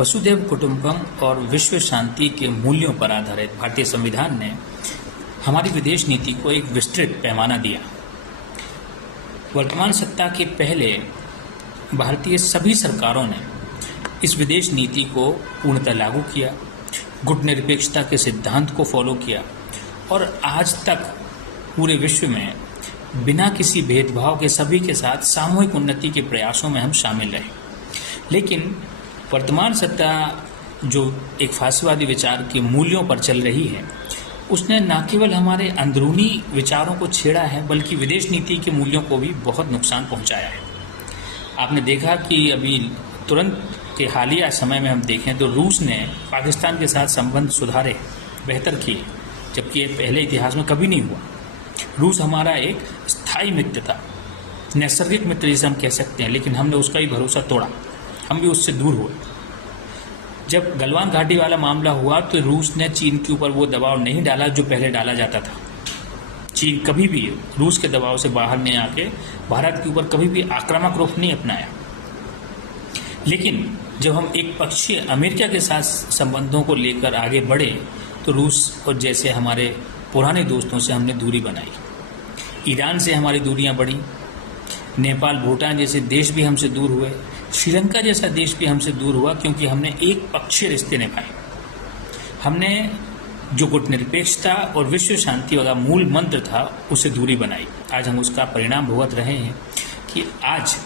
वसुधैव कुटुंबकम और विश्व शांति के मूल्यों पर आधारित भारतीय संविधान ने हमारी विदेश नीति को एक विस्तृत पैमाना दिया। वर्तमान सत्ता के पहले भारतीय सभी सरकारों ने इस विदेश नीति को पूर्णतः लागू किया, गुटनिरपेक्षता के सिद्धांत को फॉलो किया और आज तक पूरे विश्व में बिना किसी भेदभाव के सभी के साथ सामूहिक उन्नति के प्रयासों में हम शामिल रहे। लेकिन वर्तमान सत्ता जो एक फासिवादी विचार के मूल्यों पर चल रही है, उसने न केवल हमारे अंदरूनी विचारों को छेड़ा है बल्कि विदेश नीति के मूल्यों को भी बहुत नुकसान पहुंचाया है। आपने देखा कि अभी तुरंत के हालिया समय में हम देखें तो रूस ने पाकिस्तान के साथ संबंध सुधारे, बेहतर किए, जबकि ये पहले इतिहास में कभी नहीं हुआ। रूस हमारा एक स्थायी मित्र था, नैसर्गिक मित्र जिसे हम कह सकते हैं, लेकिन हमने उसका ही भरोसा तोड़ा, हम भी उससे दूर हुए। जब गलवान घाटी वाला मामला हुआ तो रूस ने चीन के ऊपर वो दबाव नहीं डाला जो पहले डाला जाता था। चीन कभी भी रूस के दबाव से बाहर नहीं आके भारत के ऊपर कभी भी आक्रामक रुख नहीं अपनाया। लेकिन जब हम एक पक्षीय अमेरिका के साथ संबंधों को लेकर आगे बढ़े तो रूस और जैसे हमारे पुराने दोस्तों से हमने दूरी बनाई। ईरान से हमारी दूरियां बढ़ी, नेपाल, भूटान जैसे देश भी हमसे दूर हुए, श्रीलंका जैसा देश भी हमसे दूर हुआ, क्योंकि हमने एक पक्षीय रिश्ते निभाए। हमने जो गुटनिरपेक्षता और विश्व शांति वाला मूल मंत्र था उससे दूरी बनाई। आज हम उसका परिणाम भुगत रहे हैं कि आज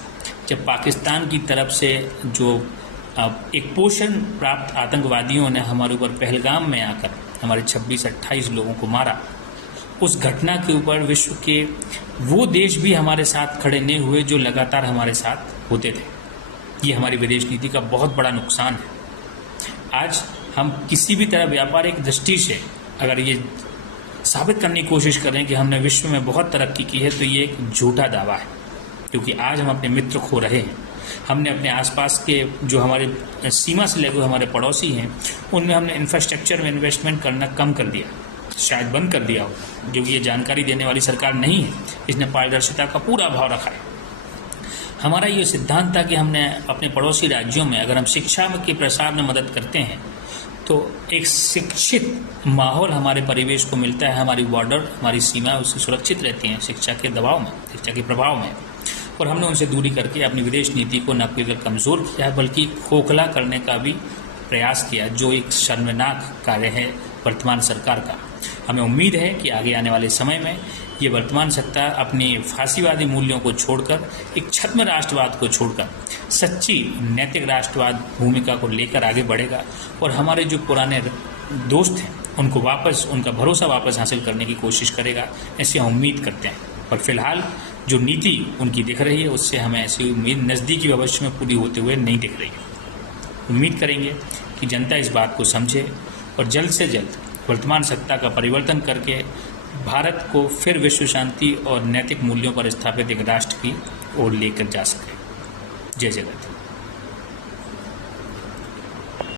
जब पाकिस्तान की तरफ से जो एक पोषण प्राप्त आतंकवादियों ने हमारे ऊपर पहलगाम में आकर हमारे 26-28 लोगों को मारा, उस घटना के ऊपर विश्व के वो देश भी हमारे साथ खड़े नहीं हुए जो लगातार हमारे साथ होते थे। ये हमारी विदेश नीति का बहुत बड़ा नुकसान है। आज हम किसी भी तरह व्यापारिक दृष्टि से अगर ये साबित करने की कोशिश करें कि हमने विश्व में बहुत तरक्की की है तो ये एक झूठा दावा है, क्योंकि आज हम अपने मित्र खो रहे हैं। हमने अपने आसपास के जो हमारे सीमा से लगे हमारे पड़ोसी हैं उनमें हमने इंफ्रास्ट्रक्चर में इन्वेस्टमेंट करना कम कर दिया, शायद बंद कर दिया हो, क्योंकि ये जानकारी देने वाली सरकार नहीं है। इसने पारदर्शिता का पूरा अभाव रखा है। हमारा ये सिद्धांत था कि हमने अपने पड़ोसी राज्यों में अगर हम शिक्षा के प्रसार में मदद करते हैं तो एक शिक्षित माहौल हमारे परिवेश को मिलता है, हमारी बॉर्डर, हमारी सीमा उससे सुरक्षित रहती हैं शिक्षा के दबाव में, शिक्षा के प्रभाव में। और हमने उनसे दूरी करके अपनी विदेश नीति को न केवल कमज़ोर किया है बल्कि खोखला करने का भी प्रयास किया, जो एक शर्मनाक कार्य है वर्तमान सरकार का। हमें उम्मीद है कि आगे आने वाले समय में ये वर्तमान सत्ता अपनी फांसीवादी मूल्यों को छोड़कर, एक छद्म राष्ट्रवाद को छोड़कर सच्ची नैतिक राष्ट्रवाद भूमिका को लेकर आगे बढ़ेगा और हमारे जो पुराने दोस्त हैं उनको वापस, उनका भरोसा वापस हासिल करने की कोशिश करेगा, ऐसी हम उम्मीद करते हैं। और फिलहाल जो नीति उनकी दिख रही है उससे हमें ऐसी उम्मीद नज़दीकी भविष्य में पूरी होते हुए नहीं दिख रही है। उम्मीद करेंगे कि जनता इस बात को समझे और जल्द से जल्द वर्तमान सत्ता का परिवर्तन करके भारत को फिर विश्व शांति और नैतिक मूल्यों पर स्थापित एक राष्ट्र की ओर लेकर जा सके। जय जगत।